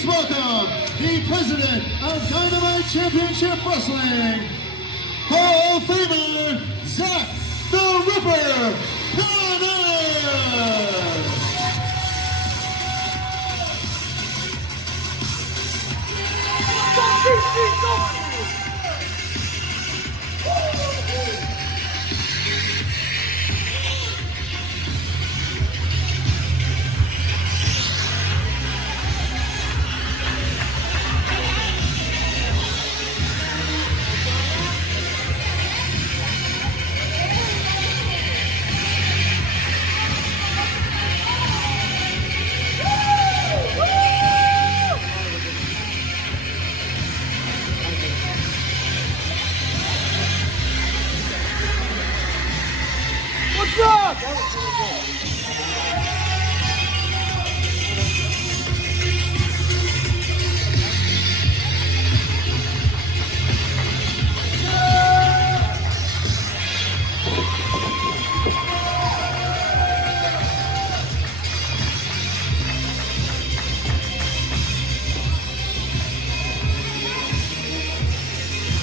Please welcome the president of Dynamite Championship Wrestling, Hall of Famer, Zach the Ripper Connor! What's up?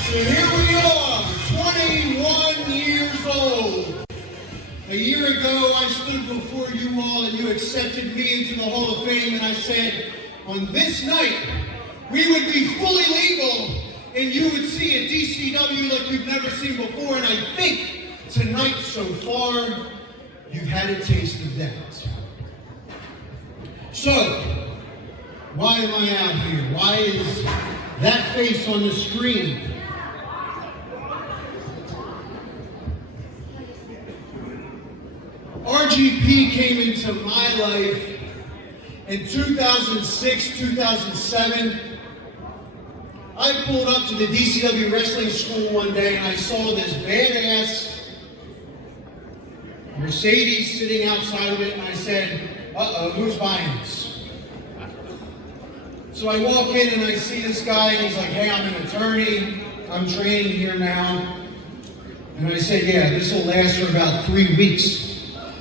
So here we are, 21 years old. A year ago, I stood before you all and you accepted me into the Hall of Fame, and I said, on this night, we would be fully legal and you would see a DCW like you've never seen before. And I think tonight so far, you've had a taste of that. So, why am I out here? Why is that face on the screen? RGP came into my life in 2006, 2007. I pulled up to the DCW Wrestling School one day and I saw this badass Mercedes sitting outside of it, and I said, uh-oh, who's buying this? So I walk in and I see this guy and he's like, hey, I'm an attorney, I'm training here now. And I said, yeah, this will last for about 3 weeks.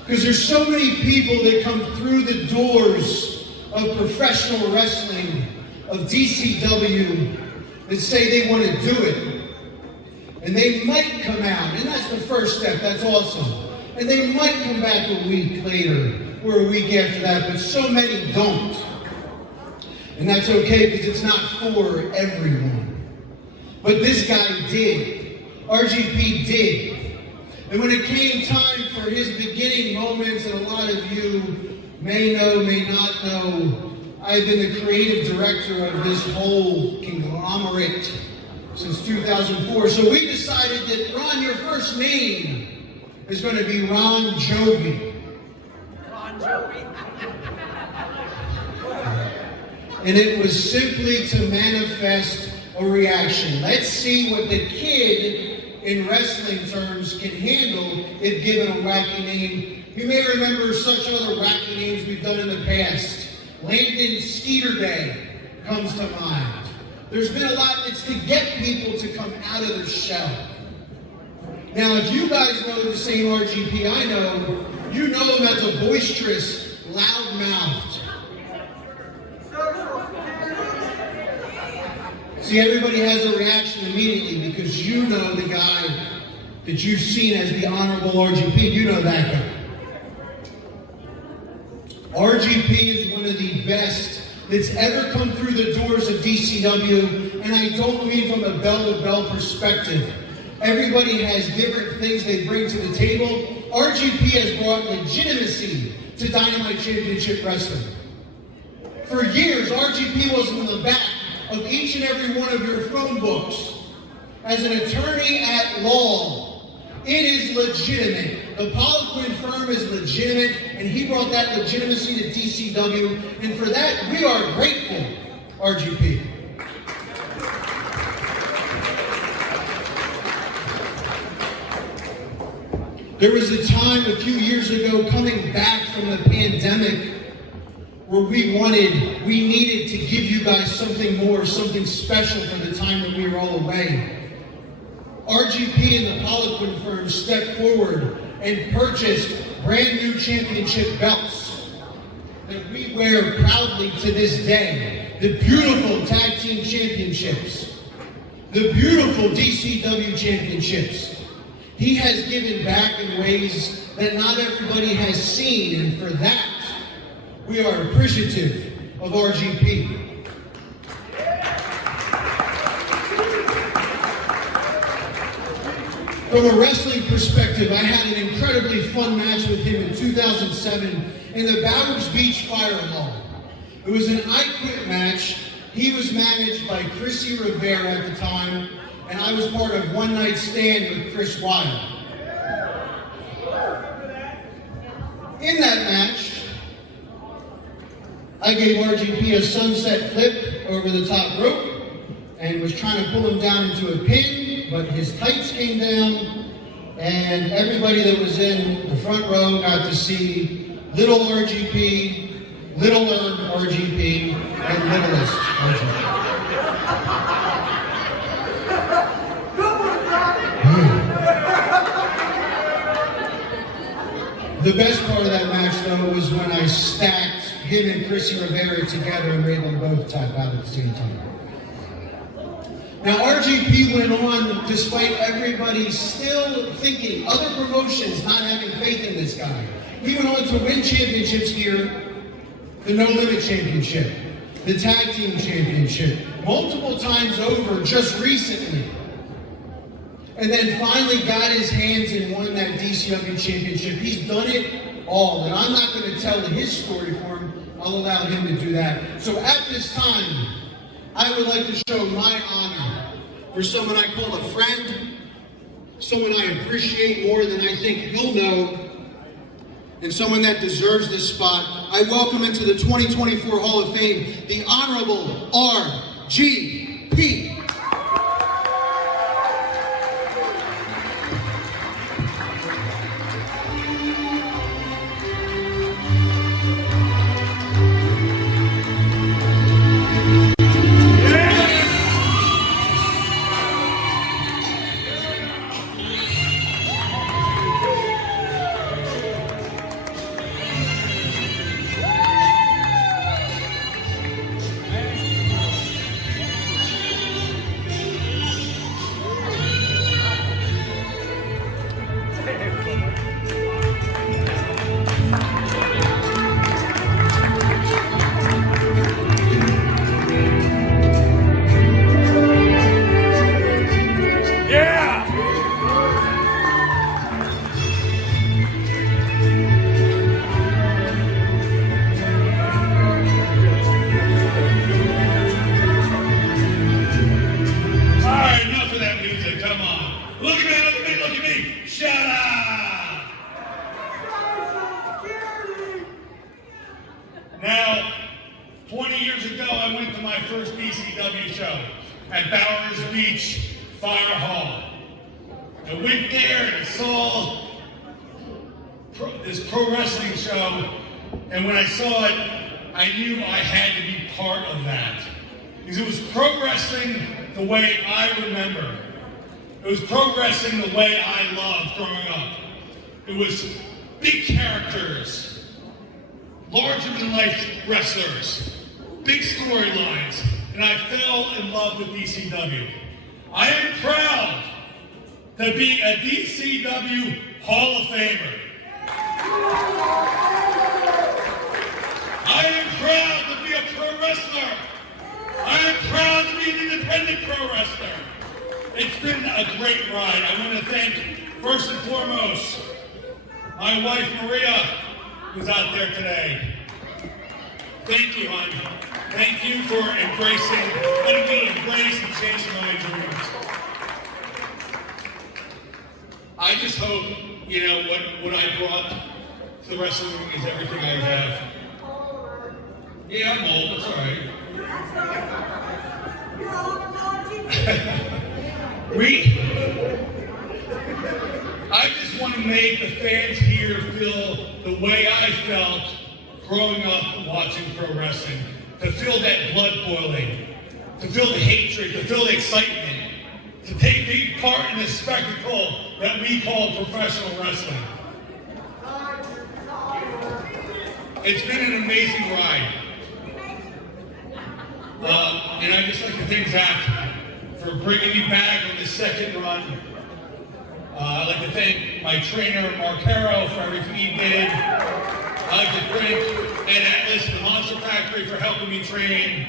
Because there's so many people that come through the doors of professional wrestling, of DCW, that say they want to do it. And they might come out, and that's the first step, that's awesome. And they might come back a week later, or a week after that, but so many don't. And that's okay, because it's not for everyone. But this guy did. RGP did. And when it came time for his beginning moments, and a lot of you may know, may not know, I've been the creative director of this whole conglomerate since 2004. So we decided that, Ron, your first name is going to be Ron Jovi. Ron Jovi. And it was simply to manifest a reaction. Let's see what the kid in wrestling terms can handle if given a wacky name. You may remember such other wacky names we've done in the past. Landon Skeeter Day comes to mind. There's been a lot. It's to get people to come out of their shell. Now, if you guys know the same RGP I know, you know him as a boisterous, loud-mouthed. See, everybody has a reaction immediately because you know the guy that you've seen as the Honorable RGP. You know that guy. RGP is one of the best that's ever come through the doors of DCW, and I don't mean from a bell-to-bell perspective. Everybody has different things they bring to the table. RGP has brought legitimacy to Dynamite Championship Wrestling. For years, RGP was in the back of each and every one of your phone books. As an attorney at law, it is legitimate. The Poliquin firm is legitimate, and he brought that legitimacy to DCW, and for that, we are grateful, RGP. There was a time a few years ago, coming back from the pandemic, where we needed to give you guys something more, something special for the time that we were all away. RGP and the Poliquin firm stepped forward and purchased brand new championship belts that we wear proudly to this day. the beautiful tag team championships, the beautiful DCW championships. He has given back in ways that not everybody has seen, and for that, we are appreciative of RGP. From a wrestling perspective, I had an incredibly fun match with him in 2007 in the Bowers Beach Fire Hall. It was an I Quit match. He was managed by Chrissy Rivera at the time, and I was part of One Night Stand with Chris Wilde. In that match, I gave RGP a sunset flip over the top rope and was trying to pull him down into a pin, but his tights came down, and everybody that was in the front row got to see little RGP, littler RGP, and littlest RGP. The best part of that match, though, was when I stacked him and Chrissy Rivera together and made them both tap out at the same time. Now, RGP went on, despite everybody still thinking, other promotions not having faith in this guy. He went on to win championships here, the No Limit Championship, the Tag Team Championship, multiple times over just recently. And then finally got his hands and won that DCW Championship. He's done it all, and I'm not going to tell his story for him. I'll allow him to do that. So at this time, I would like to show my honor for someone I call a friend, someone I appreciate more than I think he'll know, and someone that deserves this spot. I welcome into the 2024 Hall of Fame, the Honorable RGP. Now, 20 years ago, I went to my first DCW show at Bowers Beach Fire Hall. I went there and saw this pro wrestling show, and when I saw it, I knew I had to be part of that. Because it was pro wrestling the way I remember. It was pro wrestling the way I loved growing up. It was big characters, larger-than-life wrestlers, big storylines, and I fell in love with DCW. I am proud to be a DCW Hall of Famer. I am proud to be a pro wrestler. I am proud to be an independent pro wrestler. It's been a great ride. I want to thank, first and foremost, my wife Maria, who's out there today. Thank you, honey. Thank you for embracing, letting me embrace and chase my dreams. I just hope, you know, what I brought to the wrestling is everything I have. Yeah, I'm old, that's all right. I just want to make the fans here feel the way I felt growing up watching pro wrestling. To feel that blood boiling, to feel the hatred, to feel the excitement, to take part in the spectacle that we call professional wrestling. It's been an amazing ride. And I just like to thank Zach for bringing me back on the second run. I'd like to thank my trainer, Mark Harrow, for everything he did. I'd like to thank Ed Atlas and the Monster Factory for helping me train.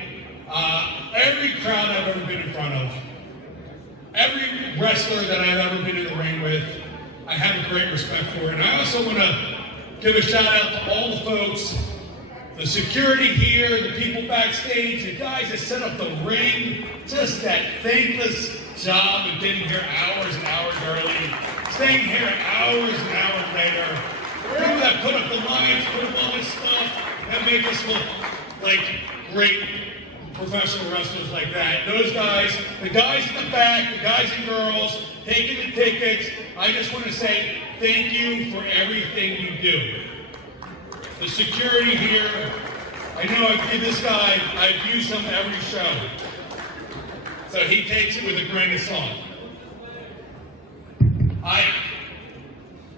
Every crowd I've ever been in front of, every wrestler that I've ever been in the ring with, I have a great respect for. And I also want to give a shout out to all the folks, the security here, the people backstage, the guys that set up the ring, just that thankless job of getting here hours and hours early, staying here hours and hours later, people that put up the lines, put up all this stuff, that make us look like great professional wrestlers like that. Those guys, the guys in the back, the guys and girls, taking the tickets, I just want to say thank you for everything you do. The security here, I know this guy, I've used him every show. So he takes it with a grain of salt. I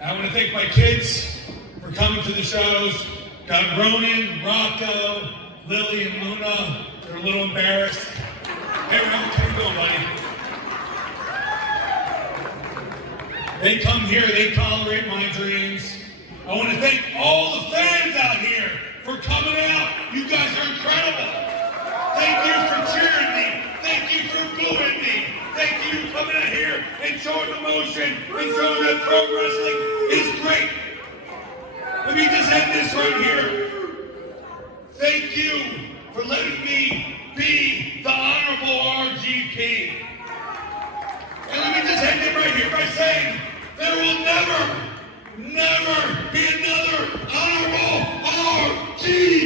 want to thank my kids for coming to the shows. Got Ronan, Rocco, Lily, and Luna. They're a little embarrassed. Hey, Ronan, how you doing, buddy? They come here, they tolerate my dreams. I want to thank all the fans out here for coming out. You guys are incredible. Thank you for cheering me. Thank you for booing me. Thank you for coming out here and showing emotion and showing that pro wrestling is great. Let me just end this right here. Thank you for letting me be the Honorable RGP. And let me just end it right here by saying there will never be another Honorable RGP.